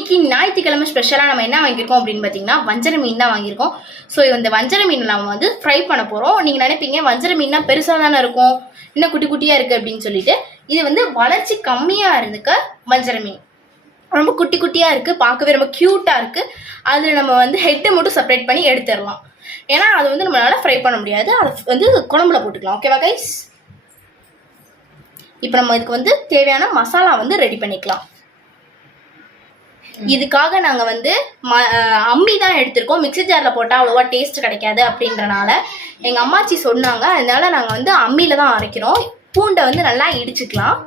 இன்னைக்கு ஞாயிற்றுக்கிழமை ஸ்பெஷலாக நம்ம என்ன வாங்கியிருக்கோம் அப்படின்னு பார்த்தீங்கன்னா வஞ்சர மீன் தான் வாங்கியிருக்கோம். ஸோ இந்த வஞ்சர மீனை நம்ம வந்து ஃப்ரை பண்ண போகிறோம் நீங்கள் நினைப்பீங்க வஞ்சர மீன்னா பெருசாக தானே இருக்கும் இன்னும் குட்டி குட்டியாக இருக்குது அப்படின்னு சொல்லிட்டு இது வந்து வளர்ச்சி கம்மியாக இருந்துக்க வஞ்சர மீன். ரொம்ப குட்டி குட்டியாக இருக்குது பார்க்கவே ரொம்ப க்யூட்டாக இருக்குது அதில் நம்ம வந்து ஹெட்டை மட்டும் செப்பரேட் பண்ணி எடுத்துடலாம். ஏன்னா அது வந்து நம்மளால் ஃப்ரை பண்ண முடியாது. அதை வந்து குழம்புல போட்டுக்கலாம். ஓகேவா கைஸ் இப்போ நம்ம இதுக்கு வந்து தேவையான மசாலா வந்து ரெடி பண்ணிக்கலாம். இதுக்காக நாங்கள் வந்து ம அம்மி தான் எடுத்திருக்கோம். மிக்ஸி ஜாரில் போட்டால் அவ்வளோவா டேஸ்ட் கிடைக்காது அப்படின்றனால எங்கள் அம்மாச்சி சொன்னாங்க. அதனால நாங்கள் வந்து அம்மியில் தான் அரைக்கிறோம். பூண்டை வந்து நல்லா இடிச்சுக்கலாம்.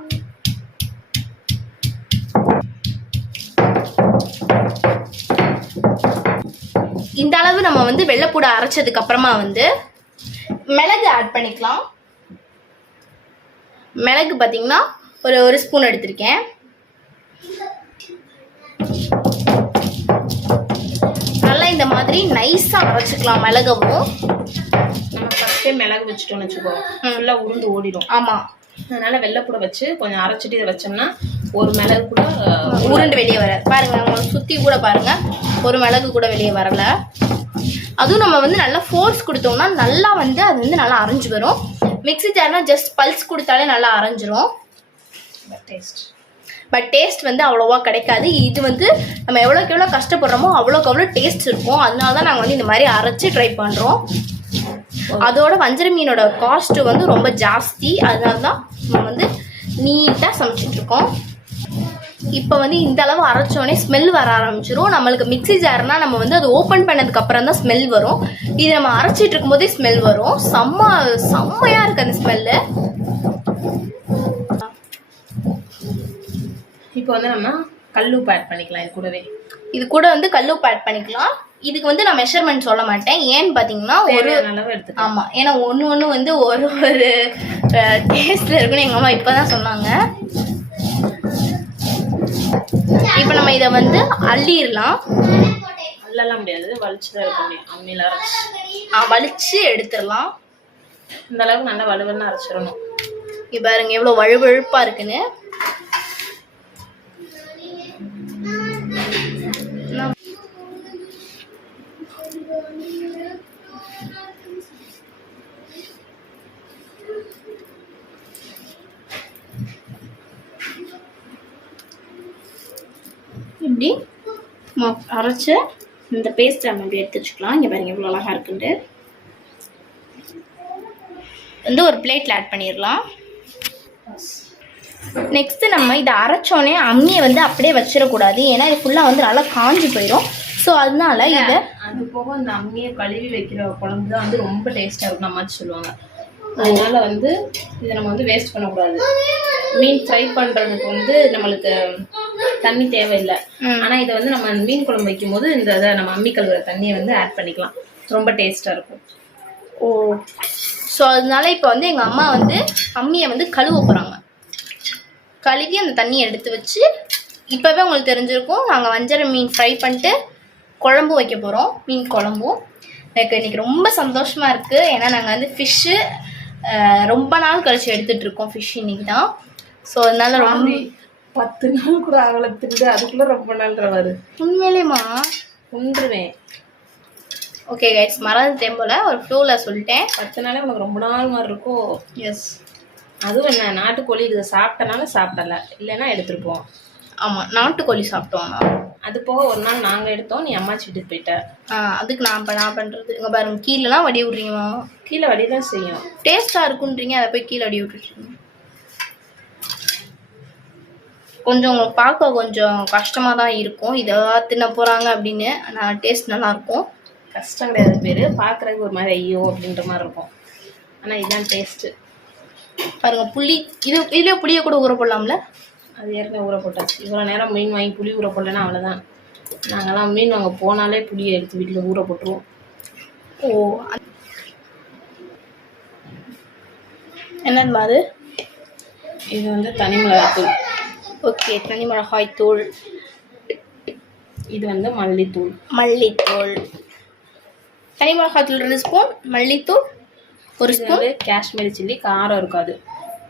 இந்த அளவு நம்ம வந்து வெள்ளைப்பூடை அரைச்சதுக்கு அப்புறமா வந்து மிளகு ஆட் பண்ணிக்கலாம். மிளகு பார்த்தீங்கன்னா ஒரு ஒரு ஸ்பூன் எடுத்திருக்கேன். இந்த மாதிரி நைஸாக அரைச்சிக்கலாம் மிளகவும். நம்ம ஃபஸ்ட்டே மிளகு வச்சுட்டோம்னு வச்சுக்கோ ஃபுல்லாக உளுந்து ஓடிடும். ஆமாம் அதனால வெள்ளைப்பூட வச்சு கொஞ்சம் அரைச்சிட்டு இதை வச்சோம்னா ஒரு மிளகு கூட உருண்டு வெளியே வர பாருங்க உங்களுக்கு சுற்றி கூட பாருங்க. ஒரு மிளகு கூட வெளியே வரல. அதுவும் நம்ம வந்து நல்லா ஃபோர்ஸ் கொடுத்தோம்னா நல்லா வந்து அது வந்து நல்லா அரைஞ்சு வரும். மிக்ஸி ஜார்னா ஜஸ்ட் பல்ஸ் கொடுத்தாலே நல்லா அரைஞ்சிரும். டேஸ்ட் பட் டேஸ்ட் வந்து அவ்வளோவா கிடைக்காது. இது வந்து நம்ம எவ்வளோக்கு எவ்வளோ கஷ்டப்படுறோமோ அவ்வளோக்கு அவ்வளோ டேஸ்ட் இருக்கும். அதனால தான் நாங்கள் வந்து இந்த மாதிரி அரைச்சி ட்ரை பண்ணுறோம் அதோட வஞ்சர மீனோட காஸ்ட் வந்து ரொம்ப ஜாஸ்தி. அதனால தான் நம்ம வந்து நீட்டாக சமைச்சிட்ருக்கோம் இப்போ வந்து இந்த அளவு அரைச்சோடனே ஸ்மெல் வர ஆரம்பிச்சிரும். நம்மளுக்கு மிக்ஸி ஜார்னா நம்ம வந்து அது ஓப்பன் பண்ணதுக்கு அப்புறம் தான் ஸ்மெல் வரும். இது நம்ம அரைச்சிட்டு இருக்கும்போதே ஸ்மெல் வரும். செம்ம செம்மையாக இருக்குது அந்த ஸ்மெல்லு இப்போ வந்து நம்ம கல்லுப்பு ஆட் பண்ணிக்கலாம் இது கூடவே. இது கூட வந்து கல்லுப்பு ஆட் பண்ணிக்கலாம். இதுக்கு வந்து நான் மெஷர்மெண்ட் சொல்ல மாட்டேன். ஏன்னு பார்த்தீங்கன்னா ஒரு அளவு எடுத்துக்கலாம். ஆமாம் ஏன்னா ஒன்று ஒன்று வந்து ஒரு ஒரு டேஸ்ட்டில் இருக்குன்னு எங்கள் அம்மா இப்போ தான் சொன்னாங்க. இப்போ நம்ம இதை வந்து அள்ளிடலாம். அல்லலாம் முடியாது. வலிச்சு தான் இருக்க முடியும். அம்மியில் அரைச்சி. ஆ, வலிச்சு எடுத்துடலாம். இந்த அளவுக்கு நல்லா வலுவலுன்னு அரைச்சிடணும். இப்போ பாருங்க எவ்வளோ வழுவழுப்பாக இருக்குன்னு. இப்படி அரைச்ச இந்த பேஸ்ட் நம்ம இப்படி எடுத்து வச்சுக்கலாம். இங்கே பாருங்க எவ்வளோ அழகாக இருக்குன்ட்டு. வந்து ஒரு பிளேட்டில் ஆட் பண்ணிடலாம். நெக்ஸ்ட்டு நம்ம இதை அரைச்சோடனே அம்மியை வந்து அப்படியே வச்சிடக்கூடாது. ஏன்னா இது ஃபுல்லாக வந்து நல்லா காஞ்சி போயிடும் ஸோ அதனால இதை அது போக இந்த அம்மியை கழுவி வைக்கிற குழம்பு தான் வந்து ரொம்ப டேஸ்ட்டாக இருக்கும் அம்மாச்சி சொல்லுவாங்க. அதனால வந்து இதை நம்ம வந்து வேஸ்ட் பண்ணக்கூடாது. மீன் ஃப்ரை பண்ணுறதுக்கு வந்து நம்மளுக்கு தண்ணி தேவையில்லை. ஆனால் இதை வந்து நம்ம மீன் குழம்பு வைக்கும்போது இந்த இதை நம்ம அம்மி கழுவுற தண்ணியை வந்து ஆட் பண்ணிக்கலாம். ரொம்ப டேஸ்ட்டாக இருக்கும். ஓ. ஸோ அதனால இப்போ வந்து எங்கள் அம்மா வந்து அம்மியை வந்து கழுவ போகிறாங்க கழுவி அந்த தண்ணியை எடுத்து வச்சு இப்போவே உங்களுக்கு தெரிஞ்சிருக்கும் நாங்கள் வஞ்சர மீன் ஃப்ரை பண்ணிட்டு குழம்பு வைக்க போகிறோம் மீன் குழம்பும் எனக்கு இன்னைக்கு ரொம்ப சந்தோஷமாக இருக்குது ஏன்னா நாங்கள் வந்து ஃபிஷ்ஷு ரொம்ப நாள் கழிச்சு எடுத்துகிட்டு இருக்கோம் ஃபிஷ் இன்னைக்கு தான். ஸோ அதனால ரொம்ப பத்து நாள் கூட ஆகலை திண்டு அதுக்குள்ளே ரொம்ப நாள்ன்றவாரு உண்மையிலேமா கொண்டுருவேன் ஓகே கைஸ் மறந்துட்டேன் போல் ஒரு ஃப்ளூவில் சொல்லிட்டேன். பத்து நாளே உனக்கு ரொம்ப நாள் மாதிரி இருக்கும். எஸ் அதுவும் என்ன நாட்டுக்கோழி இதை சாப்பிட்டனால சாப்பிடல. இல்லைன்னா எடுத்துருப்போம் ஆமாம் நாட்டுக்கோழி சாப்பிட்டோம். அது போக ஒரு நாள் நாங்கள் எடுத்தோம் நீ அம்மாச்சி வீட்டுக்கு போயிட்ட. ஆ அதுக்கு நான் இப்போ நான் பண்ணுறது இங்கே பாருங்க கீழெலாம் வடி விட்றீங்கம்மா கீழே வடி தான் செய்யும். டேஸ்ட்டாக இருக்குன்றீங்க அதை போய் கீழே அடி விட்டுருக்கீங்க கொஞ்சம் உங்களுக்கு பார்க்க கொஞ்சம் கஷ்டமாக தான் இருக்கும். இதை தின்ன போகிறாங்க அப்படின்னு ஆனால் டேஸ்ட் நல்லாயிருக்கும் கஷ்டம் கிடையாது பேர். பார்க்குறதுக்கு ஒரு மாதிரி ஐயோ அப்படின்ற மாதிரி இருக்கும். ஆனால் இதுதான் டேஸ்ட்டு பாருங்க புளி இது இதுலேயே புளியை கூட ஊற போடலாம்ல? அது ஏற்கனவே ஊற போட்டாச்சு. இவ்வளோ நேரம் மீன் வாங்கி புளி ஊற போடலன்னா அவ்வளோதான் நாங்கள்லாம் மீன் வாங்க போனாலே புளியை எடுத்து வீட்டில் ஊற போட்டுருவோம். ஓ என்னது அது? இது வந்து தனி மிளகாத்தூள். ஓகே தனி மிளகாய் தூள். இது வந்து மல்லித்தூள். மல்லித்தூள். தனி மிளகாய் தூள் ரெண்டு ஸ்பூன் மல்லித்தூள் ஒரு ஸ்பூன். காஷ்மீரி சில்லி காரம் இருக்காது.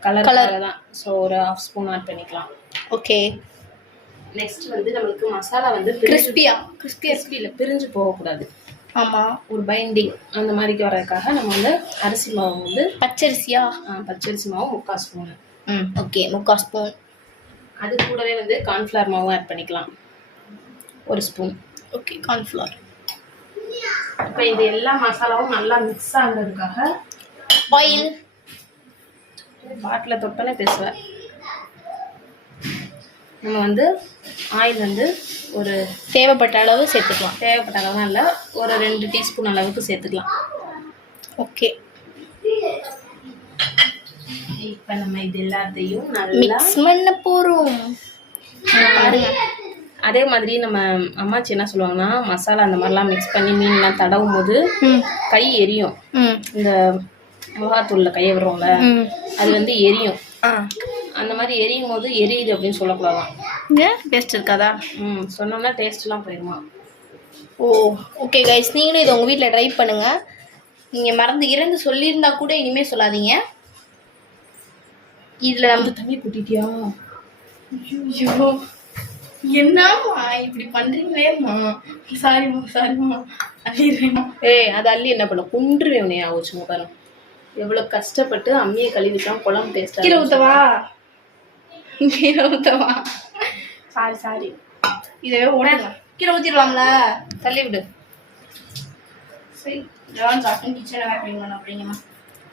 கலர். கலர் தான். ஸோ ஒரு ஹாஃப் ஸ்பூன் ஆட் பண்ணிக்கலாம். ஓகே நெக்ஸ்ட் வந்து நம்மளுக்கு மசாலா வந்து கிறிஸ்பியா கிறிஸ்பியா கிறிஸ்பியில் பிரிஞ்சு போகக்கூடாது. ஆமா. ஒரு பைண்டிங் அந்த மாதிரிக்கு வரதுக்காக நம்ம வந்து அரிசி மாவு வந்து பச்சரிசியா? ஆ, பச்சரிசி மாவு முக்கால் ஸ்பூனு ம் ஓகே முக்கால் ஸ்பூன் அது கூடவே வந்து கார்ன்ஃப்ளவர் மாவும் ஆட் பண்ணிக்கலாம். ஒரு ஸ்பூன் ஓகே கார்ன்ஃப்ளவர் இப்போ இது எல்லா மசாலாவும் நல்லா மிக்ஸ் ஆகுறதுக்காக ஆயில் பாட்டில் தொட்டனே பேசுவேன் நம்ம வந்து ஆயில் வந்து ஒரு தேவைப்பட்ட அளவு சேர்த்துக்கலாம். தேவைப்பட்ட அளவு இல்லை. ஒரு ரெண்டு டீஸ்பூன் அளவுக்கு சேர்த்துக்கலாம். ஓகே. இப்போ நம்ம இது எல்லாத்தையும் நல்லா பண்ண போறோம். பாருங்க. அதே மாதிரி நம்ம அம்மாச்சி என்ன சொல்லுவாங்கன்னா மசாலா அந்த மாதிரிலாம் மிக்ஸ் பண்ணி மீன்லாம் தடவும் போது கை எரியும். இந்த மிளகாத்தூள்ல கையை விடுறோம்ல. அது வந்து எரியும். ஆ. அந்த மாதிரி எரியும் போது எரியுது அப்படின்னு சொல்லக்கூடாதான். ஏன் டேஸ்ட் இருக்காதா? ம் சொன்னோம்னா டேஸ்ட்லாம் போயிடுமா ஓ ஓகே கைஸ் நீங்களும் இதை உங்கள் வீட்டில் ட்ரை பண்ணுங்க. நீங்கள் மறந்து இறந்து சொல்லியிருந்தா கூட இனிமேல் சொல்லாதீங்க. இதில் நம்ம தண்ணி கூட்டிட்டியா ஐயோ. என்னம்மா இப்படி பண்ணுறீங்களேம்மா சாரிம்மா சாரிம்மா அழிடுறேம்மா ஏய் அது அள்ளி என்ன பண்ண? குன்றுவேன் உன்னைய ஆச்சுங்க பாரு எவ்வளோ கஷ்டப்பட்டு அம்மியை கழுவிட்டான் குழம்பு கீரை டேஸ்ட்டாக ஊற்றவா கீரை ஊற்றவா சாரி சாரி. இதவே ஓடுங்க கீரை ஊற்றிடலாம்ல தள்ளி விடு சரி ஜான் சாப்பிட்டு கிச்சனை அப்படிங்கம்மா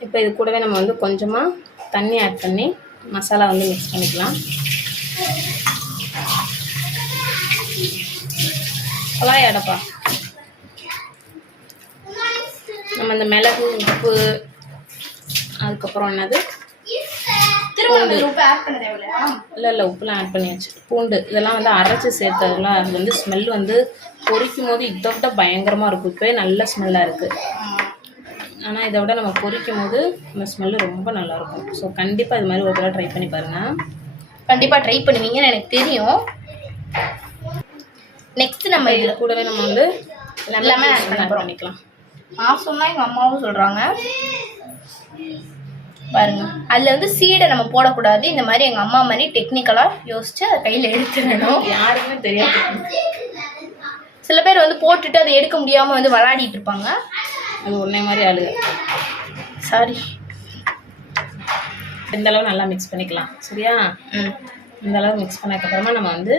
இப்போ இது கூடவே நம்ம வந்து கொஞ்சமாக தண்ணி ஆட் பண்ணி மசாலா வந்து மிக்ஸ் பண்ணிக்கலாம். கலாய் அடப்பா. நம்ம இந்த மிளகு உப்பு அதுக்கப்புறம் என்னது? நம்ம இல்லை இல்லை உப்புலாம் ஆட் பண்ணியாச்சு பூண்டு. இதெல்லாம் வந்து அரைச்சி சேர்த்ததுலாம் அது வந்து ஸ்மெல் வந்து பொரிக்கும் போது இதை விட பயங்கரமாக இருக்கும். இப்போவே நல்ல ஸ்மெல்லாக இருக்குது ஆனால் இதை விட நம்ம பொரிக்கும் போது இந்த ஸ்மெல்லு ரொம்ப நல்லாயிருக்கும் ஸோ கண்டிப்பாக இது மாதிரி ஒரு தடவை ட்ரை பண்ணி பாருங்கள் கண்டிப்பாக ட்ரை பண்ணுவீங்கன்னு எனக்கு தெரியும். நெக்ஸ்ட் நம்ம இது இதில் கூடவே நம்ம வந்து லெமன் பண்ண. பண்ணிக்கலாம். நான் சொன்னா எங்கள் அம்மாவும் சொல்கிறாங்க பாருங்க. அதில் வந்து சீடை நம்ம போடக்கூடாது. இந்த மாதிரி எங்கள் அம்மா மாதிரி டெக்னிக்கலாக யோசிச்சு அதை கையில் எடுத்துடணும். யாருக்குமே தெரியாது. சில பேர் வந்து போட்டுட்டு அதை எடுக்க முடியாமல் வந்து விளையாடிட்டு இருப்பாங்க. அது உன்னை மாதிரி ஆளுங்க சாரி இந்த அளவு நல்லா மிக்ஸ் பண்ணிக்கலாம். சரியா? ம். இந்த அளவு மிக்ஸ் பண்ணதுக்கப்புறமா நம்ம வந்து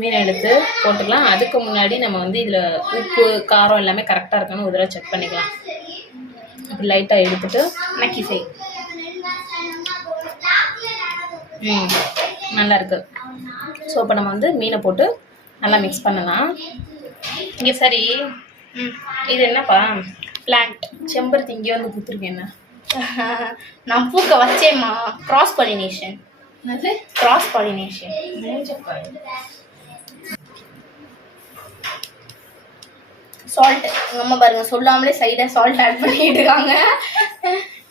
மீனை எடுத்து போட்டுக்கலாம் அதுக்கு முன்னாடி நம்ம வந்து இதில் உப்பு காரம் எல்லாமே கரெக்டாக இருக்கான்னு ஒரு தடவை செக் பண்ணிக்கலாம். அப்படி லைட்டாக எடுத்துட்டு நக்கி செய். ம் நல்லா இருக்கு. ஸோ இப்போ நம்ம வந்து மீனை போட்டு நல்லா மிக்ஸ் பண்ணலாம். இங்கே சரி. இது என்னப்பா? பிளான்ட் செம்பருத்தி இங்கே வந்து கொடுத்துருக்கேன் என்ன? நான் பூக்க வச்சேம்மா. Cross pollination cross pollination salt எங்கள் அம்மா பாருங்க சொல்லாமலே சைடாக சால்ட் ஆட் பண்ணிட்டு இருக்காங்க.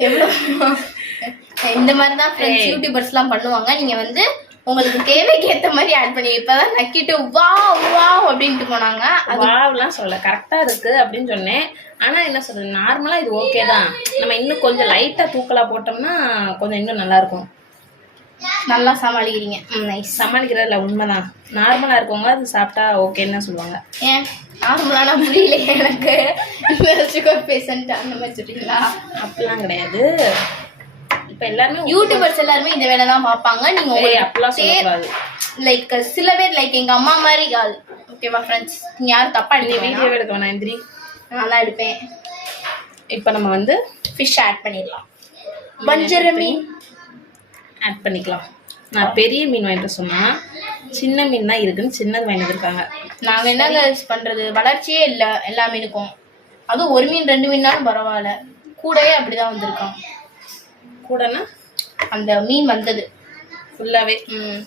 எவ்வளோ இந்த மாதிரி தான் ஃப்ரெண்ட்ஸ். யூடியூபர்ஸ்லாம் பண்ணுவாங்க. நீங்கள் வந்து உங்களுக்கு தேவைக்கு ஏற்ற மாதிரி ஆட் பண்ணி இப்போதான் நக்கிட்டு வா வா அப்படின்ட்டு போனாங்க. வாவ்லாம் சொல்ல கரெக்டாக இருக்கு அப்படின்னு சொன்னேன். ஆனால் என்ன சொல்றது நார்மலாக இது ஓகே தான். நம்ம இன்னும் கொஞ்சம் லைட்டாக தூக்கலாக போட்டோம்னா கொஞ்சம் இன்னும் நல்லா இருக்கும். நல்லா சமாளிக்கிறீங்க. நைஸ் சமாளிக்கிறதுல உண்மைதான். நார்மலாக இருக்கவங்க அது சாப்பிட்டா ஓகேன்னு தான் சொல்லுவாங்க. ஏன்? நார்மலான புரியல எனக்கு. சுகர் பேஷண்ட் அந்த மாதிரி சொல்றீங்களா? அப்படிலாம் கிடையாது. இப்போ எல்லாருமே யூடியூபர்ஸ் எல்லாருமே இந்த வேலை தான் பார்ப்பாங்க. நீங்க ஏய், அப்படிலாம் சொல்லக்கூடாது. லைக் சில பேர் லைக் எங்க அம்மா மாதிரி ஆள் ஓகேவா ஃப்ரெண்ட்ஸ் நீங்க யாரும் தப்பா நீ எடுக்க வீடியோ எடுக்க வேணாம் எந்திரி. தான் எடுப்பேன். இப்போ நம்ம வந்து ஃபிஷ் ஆட் பண்ணிடலாம். வஞ்சர மீன் ஆட் பண்ணிக்கலாம். நான் பெரிய மீன் வாங்கிட்டு சொன்னா சின்ன மீன் தான் இருக்குன்னு சின்னது வாங்கிட்டு இருக்காங்க நாங்க என்னங்க பண்றது? வளர்ச்சியே இல்லை எல்லா மீனுக்கும். அதுவும் ஒரு மீன் ரெண்டு மீன்னாலும் பரவாயில்ல. கூடவே அப்படிதான் வந்திருக்கான். கூடனா? அந்த மீன் வந்தது. ஃபுல்லாகவே ம்.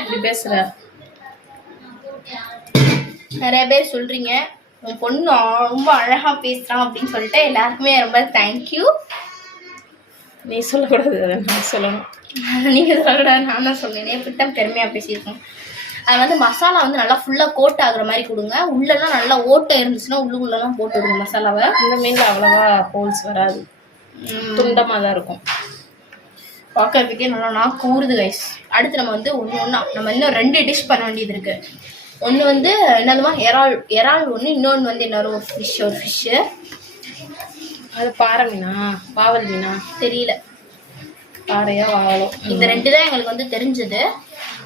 இப்படி பேசுற? நிறைய பேர் சொல்றீங்க. உன் பொண்ணு ரொம்ப அழகா பேசுறான் அப்படின்னு சொல்லிட்டு எல்லாருக்குமே ரொம்ப தேங்க்யூ நீ சொல்லக்கூடாது அதை நான் சொல்லணும். நீங்க சொல்லக்கூடாது நான் தான் சொன்னேன் இப்படித்தான் பெருமையா பேசியிருக்கோம். அது வந்து மசாலா வந்து நல்லா ஃபுல்லா கோட் ஆகுற மாதிரி கொடுங்க. உள்ளெல்லாம் நல்லா ஓட்டை இருந்துச்சுன்னா உள்ளுக்குள்ளெல்லாம் போட்டு விடுங்க மசாலாவை. இந்த மீனில் அவ்வளோவா ஹோல்ஸ் வராது. துண்டமாக தான் இருக்கும். பார்க்கறதுக்கே நல்லா நாக்கு ஊறுது கைஸ் அடுத்து நம்ம வந்து ஒன்று ஒன்றா நம்ம இன்னும் ரெண்டு டிஷ் பண்ண வேண்டியது இருக்கு. ஒன்று வந்து என்னதுமா? இறால் இறால் ஒன்று இன்னொன்று வந்து இன்னொரு ஒரு ஃபிஷ் ஒரு ஃபிஷ்ஷு அது பாறை மீனா? பாவல் மீனா? தெரியல. பாறையா வாவலோ? இந்த ரெண்டு தான் எங்களுக்கு வந்து தெரிஞ்சது.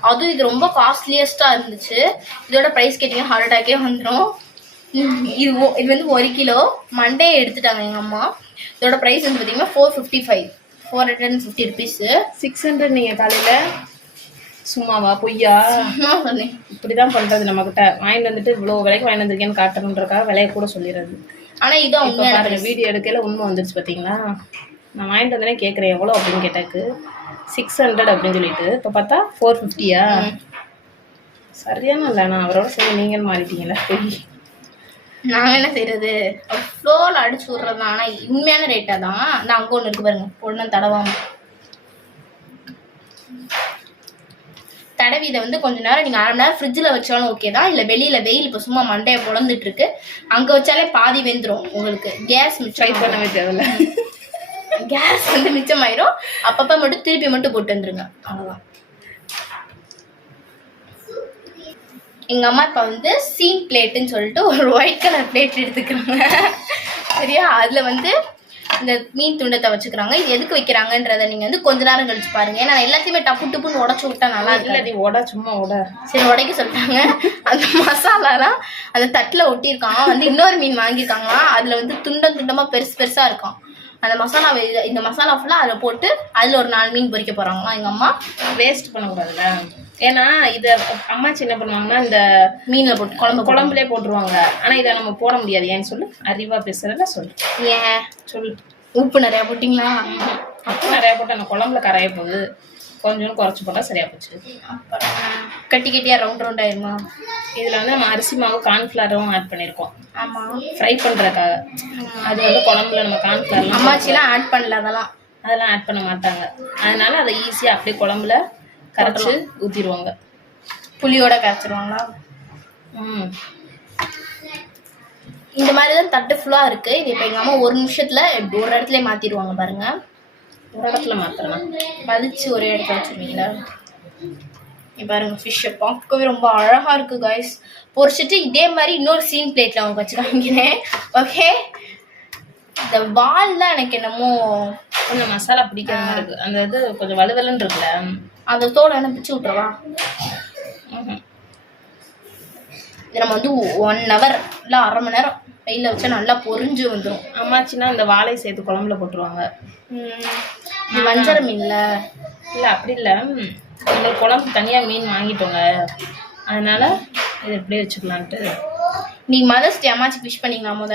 அதுவும் இது ரொம்ப காஸ்ட்லியஸ்ட்டாக இருந்துச்சு. இதோட ப்ரைஸ் கேட்டிங்கன்னா ஹார்ட் அட்டாக்கே வந்துடும் இது இது வந்து ஒரு கிலோ. மண்டே எடுத்துட்டாங்க எங்கள் அம்மா. இதோட ப்ரைஸ் வந்து பார்த்தீங்கன்னா four fifty five four hundred and fifty rupees six hundred நீங்கள் காலையில்? சும்மாவா? பொய்யா? இப்படி தான் பண்ணுறது நம்மக்கிட்ட வாங்கிட்டு வந்துட்டு இவ்வளோ விலைக்கு வாங்கிட்டு வந்திருக்கேன்னு காட்டணுன்றக்காக விலையை கூட சொல்லிடுறது. ஆனால் இதான் பாருங்க வீடியோ எடுக்கையில உண்மை வந்துருச்சு பார்த்தீங்களா நான் வாங்கிட்டு வந்தேனே கேட்குறேன் எவ்வளோ அப்படின்னு கேட்டாக்கு சிக்ஸ் ஹண்ட்ரட் அப்படின்னு சொல்லிட்டு. இப்போ பார்த்தா ஃபோர் ஃபிஃப்டியா சரியான இல்லை நான் அவரோட சரி நீங்கள் மாறிட்டீங்களா போய் நாங்கள் என்ன செய்யறது ஃப்ளோவில் அடிச்சு விட்றது தான் ஆனால் உண்மையான ரேட்டாக தான் நான் அங்கே ஒன்று இருக்கு பாருங்க. ஒன்றும் தடவாம. தடவி இதை வந்து கொஞ்ச நேரம் நீங்கள் அரை நேரம் ஃப்ரிட்ஜில் வச்சாலும் ஓகே தான். இல்லை வெளியில் வெயில் இப்போ சும்மா மண்டையை பொழந்துட்டு இருக்கு. அங்கே வச்சாலே பாதி வெந்துடும் உங்களுக்கு. கேஸ் மிச்சம் பண்ணவே தேவையில்ல. கேஸ் வந்து மிச்சமாயிரும். அப்பப்போ மட்டும் திருப்பி மட்டும் போட்டு வந்துருங்க. அவ்வளோதான் எங்கள் அம்மா இப்போ வந்து சீன் பிளேட்டுன்னு சொல்லிட்டு ஒரு ஒயிட் கலர் பிளேட் எடுத்துக்கிறாங்க. சரியா? அதில் வந்து இந்த மீன் துண்டத்தை வச்சுக்கிறாங்க. இது எதுக்கு வைக்கிறாங்கன்றதை நீங்கள் வந்து கொஞ்ச நேரம் கழிச்சு பாருங்க. ஏன்னா எல்லாத்தையுமே டப்பு டப்புன்னு உடச்சு விட்டா நல்லா இல்லை இருக்கு நீ ஓட சும்மா ஓட சரி உடைக்க சொல்லிட்டாங்க. அந்த மசாலாலாம் அந்த தட்டில் ஒட்டியிருக்கான். வந்து இன்னொரு மீன் வாங்கியிருக்காங்களாம். அதில் வந்து துண்டம் துண்டமாக பெருசு பெருசாக இருக்கும். அந்த மசாலா இந்த மசாலா ஃபுல்லாக அதில் போட்டு அதில் ஒரு நாலு மீன் பொரிக்க போகிறாங்களாம் எங்கள் அம்மா. வேஸ்ட் பண்ணக்கூடாதுல்ல? ஏன்னா இதை அம்மாச்சி என்ன பண்ணுவாங்கன்னா இந்த மீனில் போட்டு குழம்பு குழம்புலே போட்டுருவாங்க. ஆனால் இதை நம்ம போட முடியாது. ஏன்னு சொல்லு? அறிவா பேசுறத சொல்லு. ஏன்? சொல்லு. உப்பு நிறையா போட்டிங்களா? அப்போ நிறையா போட்டு அந்த குழம்புல கரைய போகுது. கொஞ்சம் குறைச்சி போட்டால் சரியா போச்சு. அப்புறம் கட்டி கட்டியாக ரவுண்ட் ரவுண்ட் ஆயிருமா? இதில் வந்து நம்ம அரிசி மாவு கார்ன்ஃப்ளவரும் ஆட் பண்ணியிருக்கோம் ஆமாம் ஃப்ரை பண்ணுறதுக்காக அது வந்து குழம்புல நம்ம கார்ன்ஃப்ளவர்லாம் அம்மாச்சிலாம் ஆட் பண்ணல அதெல்லாம். அதெல்லாம் ஆட் பண்ண மாட்டாங்க. அதனால அதை ஈஸியாக அப்படியே குழம்புல கரைச்சி ஊற்றிடுவாங்க புளியோட கரைச்சிருவாங்களா? ம். இந்த மாதிரி தான் தட்டு ஃபுல்லாக இருக்குது இது இப்போ எங்கள் அம்மா ஒரு நிமிஷத்தில் ஒரு இடத்துல மாற்றிடுவாங்க பாருங்கள் ஒரு இடத்துல மாற்றலாம் பதிச்சு ஒரே இடத்துல வச்சுருவீங்களா? பாருங்கள் ஃபிஷ்ஷை பார்க்கவே ரொம்ப அழகாக இருக்குது காய்ஸ் பொரிச்சிட்டு இதே மாதிரி இன்னொரு சீன் பிளேட்டில் அவங்க வச்சு காமிக்கிறேன் ஓகே இந்த வால் தான் எனக்கு என்னமோ கொஞ்சம் மசாலா பிடிக்கிற மாதிரி இருக்குது அந்த இது கொஞ்சம் வலுவலுன்னு இருக்குல்ல. அந்த தோலை என்ன பிச்சு விட்றவா ம்ஹும். இது நம்ம வந்து ஒன் ஹவர் இல்லை அரை மணி நேரம் வெயிலில் வச்சா நல்லா பொரிஞ்சு வந்துடும் அம்மாச்சின்னா இந்த வாழை சேர்த்து குழம்புல போட்டுருவாங்க. இது வஞ்சர மீன்ல? இல்லை அப்படி இல்லை. எங்களுக்கு குழம்பு தனியாக மீன் வாங்கிட்டோங்க. அதனால இதை இப்படியே வச்சுக்கலான்ட்டு. நீ மதர்ஸ் டே அம்மாச்சி ஃபிஷ் பண்ணீங்களா முத?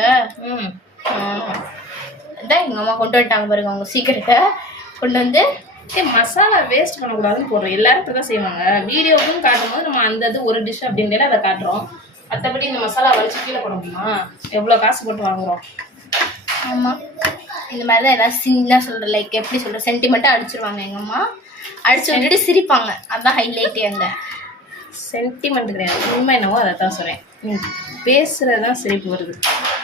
ம். அதான் எங்கள் அம்மா கொண்டு வந்துட்டாங்க பாருங்க அவங்க சீக்கிரத்தை கொண்டு வந்து மசாலா வேஸ்ட் பண்ணக்கூடாதுன்னு போடுறோம். எல்லாரும் இப்படி தான் செய்வாங்க. வீடியோக்கும் காட்டும் போது நம்ம அந்த இது ஒரு டிஷ் அப்படின்ட்டு அதை காட்டுறோம். மற்றபடி இந்த மசாலா வலிச்சு கீழே போட முடியுமா எவ்வளோ காசு போட்டு வாங்குறோம்? ஆமாம் இந்த மாதிரி தான் ஏதாவது சின்ன சொல்கிற லைக் எப்படி சொல்கிற சென்டிமெண்ட்டாக அடிச்சிருவாங்க எங்கள் அம்மா. அடிச்சு விட்டுட்டு சிரிப்பாங்க. அதான் ஹைலைட்டே அங்கே சென்டிமெண்ட் கிடையாது. உண்மை என்னவோ அதை தான் சொல்கிறேன் நீ பேசுகிறது தான் சிரிப்பு வருது.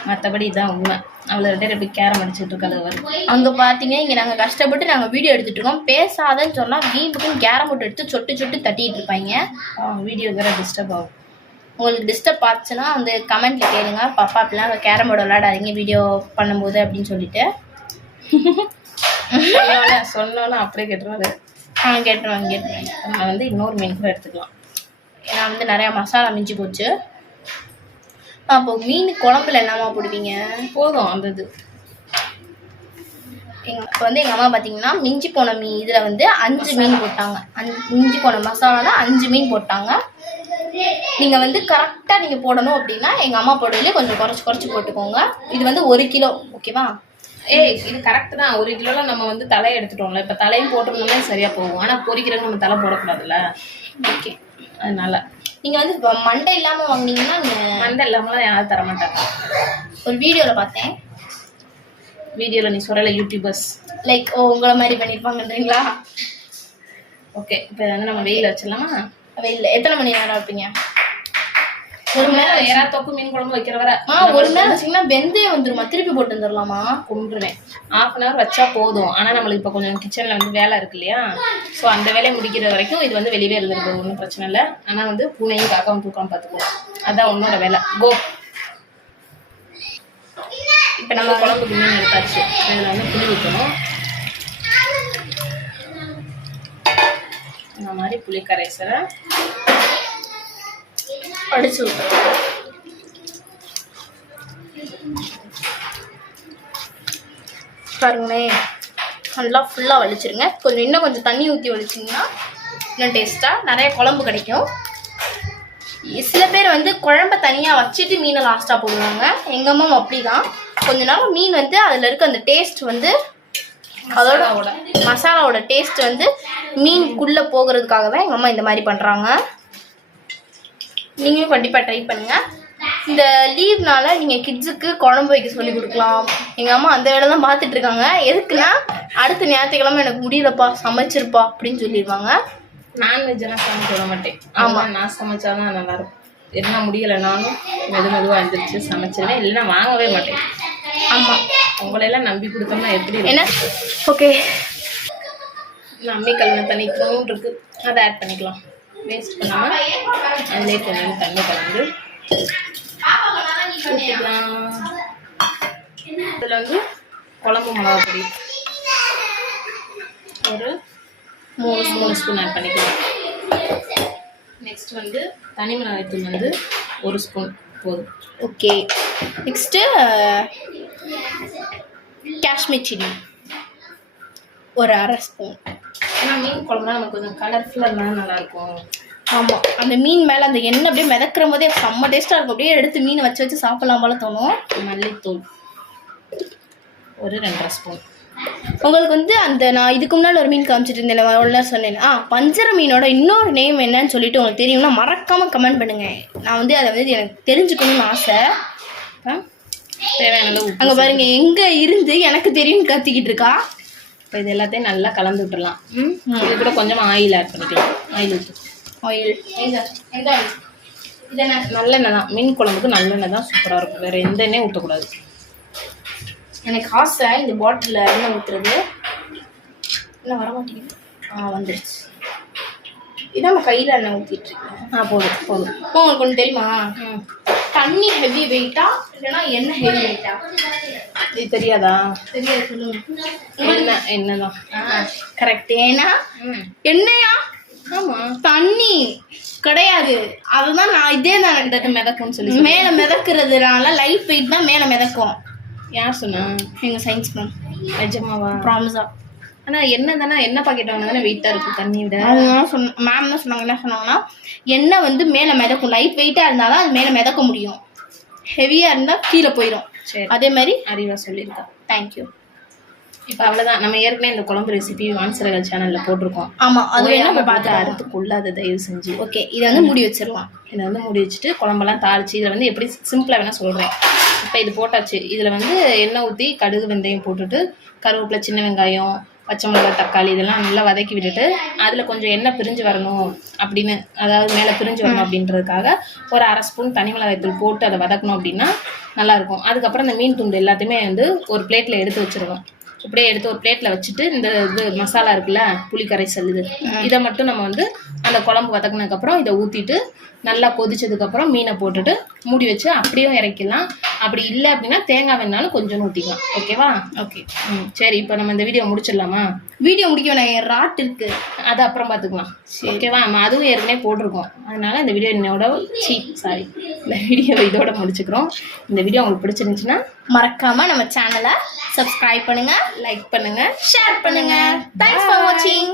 மற்றபடி இதான் உண்மை. அவ்வளோ ரெண்டு எப்படி கேரம் அடிச்சுட்டு இருக்காது வருது அங்கே பார்த்தீங்க இங்கே நாங்கள் கஷ்டப்பட்டு நாங்கள் வீடியோ எடுத்துட்டு இருக்கோம். பேசாதன்னு சொன்னால் வீம்புக்குன்னு கேரம் போட்டு எடுத்து சொட்டு சொட்டு தட்டிட்டு இருப்பாங்க. வீடியோ வேறு டிஸ்டர்ப் ஆகும். உங்களுக்கு டிஸ்டர்ப் ஆச்சுன்னா வந்து கமெண்ட்ல கேளுங்க. பாப்பா அப்படிலாம் கேரம் போர்டு விளையாடாதீங்க. வீடியோ பண்ணும்போது அப்படின்னு சொல்லிட்டு. சொன்னோன்னே அப்படியே கேட்டுருவாரு. ஆ கேட்டுருவாங்க கேட்டுருவாங்க. நம்ம வந்து இன்னொரு மீன் கூட எடுத்துக்கலாம். ஏன்னா வந்து நிறையா மசாலா மிஞ்சி போச்சு. அப்போ மீன் குழம்புல என்னம்மா போடுவீங்க? போதும் அந்த இது. எங்கள் இப்போ வந்து எங்கள் அம்மா பார்த்தீங்கன்னா மிஞ்சி போன மீன் இதில் வந்து அஞ்சு மீன் போட்டாங்க. அஞ்சு மிஞ்சி போன மசாலால அஞ்சு மீன் போட்டாங்க. நீங்கள் வந்து கரெக்டாக நீங்கள் போடணும் அப்படின்னா எங்கள் அம்மா போடுறதுலேயே கொஞ்சம் குறைச்சி குறைச்சி போட்டுக்கோங்க. இது வந்து ஒரு கிலோ ஓகேவா ஏய் இது கரெக்ட் தான். ஒரு கிலோல நம்ம வந்து தலையை எடுத்துட்டோம்ல. இப்போ தலையும் போட்டோம்னா சரியா போகும். ஆனால் பொரிக்கிறதுக்கு நம்ம தலை போடக்கூடாதுல்ல? ஓகே அதனால. நீங்கள் வந்து இப்போ மண்டை இல்லாமல் வாங்குனீங்கன்னா நீங்கள் மண்டை இல்லாமலாம் யாரும் தர மாட்டாங்க. ஒரு வீடியோவில் பார்த்தேன். வீடியோவில் நீ சொல்லலை யூடியூபர்ஸ் லைக் ஓ உங்களை மாதிரி பண்ணியிருப்பாங்கன்றீங்களா ஓகே இப்போ வந்து நம்ம வெயில் வச்சிடலாமா? வெயில் எத்தனை மணி நேரம் வைப்பீங்க? ஒரு மணி நேரம் எறா தொக்கு மீன் குழம்பு வைக்கிற வரை. ஆ ஒரு மணி நேரம் வச்சீங்கன்னா வெந்தயம் வந்துருமா? திருப்பி போட்டு வந்துடலாமா கொண்டுருவேன் ஹாஃப் அன் ஹவர் வச்சா போதும். ஆனா நம்மளுக்கு இப்போ கொஞ்சம் கிச்சன்ல வந்து வேலை இருக்கு இல்லையா? ஸோ அந்த வேலையை முடிக்கிற வரைக்கும் இது வந்து வெளியே இருந்துருக்கு ஒன்றும் பிரச்சனை இல்லை. ஆனா வந்து பூனையும் காக்காவும் தூக்கம் பார்த்துக்கணும் அதான் உன்னோட வேலை. கோ இப்போ நம்ம குழம்புக்கு மீன் எடுத்தாச்சு. அதில் வந்து புளி ஊற்றணும் இந்த மாதிரி புளி கரைசலை அடிச்சு விட்டுறோம் பாருங்களேன் நல்லா ஃபுல்லாக வலிச்சிருங்க. கொஞ்சம் இன்னும் கொஞ்சம் தண்ணி ஊற்றி வலிச்சிங்கன்னா இன்னும் டேஸ்ட்டாக நிறைய குழம்பு கிடைக்கும். சில பேர் வந்து குழம்ப தனியாக வச்சுட்டு மீனை லாஸ்ட்டாக போடுவாங்க. எங்கள் அம்மா அப்படி தான் கொஞ்ச நாள் மீன் வந்து அதில் இருக்க அந்த டேஸ்ட் வந்து அதோட மசாலாவோட. டேஸ்ட் வந்து மீனுக்குள்ளே போகிறதுக்காக தான் எங்கள் அம்மா இந்த மாதிரி பண்ணுறாங்க நீங்களும் கண்டிப்பாக ட்ரை பண்ணுங்க. இந்த லீவ்னால நீங்கள் கிட்ஸுக்கு குழம்பு வைக்க சொல்லி கொடுக்கலாம். எங்கள் அம்மா அந்த வேலை தான் பார்த்துட்டு இருக்காங்க. எதுக்குன்னா அடுத்த ஞாயிற்றுக்கிழமை எனக்கு முடியலப்பா சமைச்சிருப்பா அப்படின்னு சொல்லிடுவாங்க நான்வெஜ் எல்லாம் சமைக்க விட மாட்டேன். ஆமா. நான் சமைச்சாதான் நல்லா இருக்கும். என்ன முடியலைனாலும் மெது மெதுவாக எழுந்திரிச்சு சமைச்சிருவேன். இல்லைன்னா வாங்கவே மாட்டேன். ஆமாம் உங்களையெல்லாம் நம்பி கொடுத்தோம்னா எப்படி? என்ன? ஓகே. அம்மி கலந்த தண்ணி க்ரௌண்ட் இருக்கு. அதை ஆட் பண்ணிக்கலாம். வேஸ்ட் பண்ணாம அதிலே கொஞ்சம் தண்ணி கலந்து ஊற்றிக்கலாம் இதில் வந்து குழம்பு மிளகா பொடி. ஒரு மூணு மூணு ஸ்பூன் ஆட் பண்ணிக்கலாம். நெக்ஸ்ட் வந்து தனி மிளகாய் தூள் வந்து ஒரு ஸ்பூன் போதும். ஓகே. Next Kashmir chilli. ஒரு அரை ஸ்பூன். ஏன்னா மீன் குழம்புனா நமக்கு கொஞ்சம் கலர்ஃபுல்லாக இருந்தால் நல்லாயிருக்கும். ஆமாம் அந்த மீன் மேலே அந்த எண்ணெய் அப்படியே மிதக்கிற போதே செம்ம டேஸ்ட்டாக இருக்கும். அப்படியே எடுத்து மீனை வச்சு வச்சு சாப்பிடலாம் போல தோணும். மல்லித்தூள். ஒரு ரெண்டரை ஸ்பூன். உங்களுக்கு வந்து அந்த நான் இதுக்கு முன்னாடி ஒரு மீன் காமிச்சிட்டு இருந்தேன் அவ்வளோ சொன்னேன் ஆ பஞ்சர மீனோட இன்னொரு நேம் என்னன்னு சொல்லிட்டு உங்களுக்கு தெரியும்னா மறக்காம கமெண்ட் பண்ணுங்க. நான் வந்து அதை வந்து எனக்கு தெரிஞ்சுக்கணும்னு ஆசை. அங்கே பாருங்க எங்கே இருந்து எனக்கு தெரியும் கத்திக்கிட்டு இருக்கா? இப்போ இது எல்லாத்தையும் நல்லா கலந்து விட்டுறலாம். ம் இது கூட கொஞ்சமாக ஆயில் ஆட் பண்ணிக்கலாம். ஆயில் ஆயில் எந்த இதென்ன? நல்லெண்ணெய் தான். மீன் குழம்புக்கு நல்லெண்ணெய் தான் சூப்பராக இருக்கும். வேறு எந்த எண்ணெயும் ஊற்றக்கூடாது எனக்கு ஆசை இந்த பாட்டிலில் எண்ணெய் ஊற்றுறது என்ன வர மாட்டேங்குது ஆ வந்துடுச்சு இதான் கையில் எண்ணெய் ஊற்றிட்டு இருக்கேன். ஆ போதும் போதும் உங்களுக்கு ஒன்று தெரியுமா? தண்ணி ஹெவி வெயிட்டா இல்லைன்னா எண்ணெய் ஹெவி வெயிட்டா இது தெரியாதா? தெரியாது சொல்லுங்க. எண்ணெய் எண்ணெய் தான். கரெக்ட் ஏன்னா எண்ணெயா? ஆமாம் தண்ணி. கிடையாது. அதுதான் நான் இதே தான் மிதக்கும்னு சொல்லி மேலே மிதக்கிறதுனால லைட் வெயிட் தான் மேலே மிதக்கும். யார் சொன்னா எங்கள் சயின்ஸ் மேம் நிஜமாவா? ப்ராமிஸா ஆனால் எண்ணெய் தானே எண்ணெய் பாக்கெட் வாங்கினா தானே வெயிட்டாக இருக்கும் தண்ணி விட? அவங்க சொன்ன மேம் தான் சொன்னாங்க. என்ன சொன்னாங்கன்னா எண்ணெய் வந்து மேலே மிதக்கும். லைட் வெயிட்டாக இருந்தால் தான் அது மேலே மிதக்க முடியும். ஹெவியாக இருந்தால் கீழே போயிடும் சரி. அதே மாதிரி அறிவா சொல்லியிருக்கா. தேங்க்யூ இப்போ அவ்வளோதான் நம்ம ஏற்கனவே இந்த குழம்பு ரெசிபி வான்சரகல் சேனலில் போட்டிருக்கோம். ஆமாம் அது நம்ம பார்த்து பார்த்து அறுத்து கொள்ளாத தயவு செஞ்சு. ஓகே இதை வந்து மூடி வச்சிடலாம். இதை வந்து மூடி வச்சுட்டு குழம்பெல்லாம் தாளிச்சு இதில் வந்து எப்படி சிம்பிளாக வேணால் சொல்கிறேன் இப்போ இது போட்டாச்சு. இதில் வந்து எண்ணெய் ஊற்றி கடுகு வெந்தயம் போட்டுட்டு கருவேப்பிலை சின்ன வெங்காயம் பச்சை மிளகாய் தக்காளி இதெல்லாம் நல்லா வதக்கி விட்டுட்டு அதில் கொஞ்சம் எண்ணெய் பிரிஞ்சு வரணும் அப்படின்னு அதாவது மேலே பிரிஞ்சு வரணும் அப்படின்றதுக்காக ஒரு அரை ஸ்பூன் தனி மிளகாய் தூள் போட்டு அதை வதக்கணும் அப்படின்னா நல்லாயிருக்கும் அதுக்கப்புறம் இந்த மீன் துண்டு எல்லாத்தையுமே வந்து ஒரு பிளேட்டில் எடுத்து வச்சிடணும். இப்படியே எடுத்து ஒரு பிளேட்டில் வச்சுட்டு இந்த இது மசாலா இருக்குல்ல புளி கரைசல் இது இதை மட்டும் நம்ம வந்து அந்த குழம்பு வதக்குனதுக்கப்புறம் இதை ஊற்றிட்டு நல்லா கொதிச்சதுக்கப்புறம் மீனை போட்டுட்டு மூடி வச்சு அப்படியும் இறக்கிடலாம். அப்படி இல்லை அப்படின்னா தேங்காய் வேணாலும் கொஞ்சம் ஊற்றிக்கலாம் ஓகேவா ஓகே ம் சரி இப்போ நம்ம இந்த வீடியோ முடிச்சிடலாமா? வீடியோ முடிக்க வேணாம் என் ராட் இருக்கு. அது அப்புறம் பார்த்துக்கலாம். ஓகேவா நம்ம அதுவும் ஏற்கனவே போட்டிருக்கோம். அதனால இந்த வீடியோ என்னோட சீ சாரி இந்த வீடியோ இதோட முடிச்சுக்கிறோம். இந்த வீடியோ உங்களுக்கு பிடிச்சிருந்துச்சுன்னா மறக்காம நம்ம சேனலை சப்ஸ்கிரைப் பண்ணுங்க லைக் பண்ணுங்கள் ஷேர் பண்ணுங்க தேங்க்ஸ் ஃபார் வாட்சிங்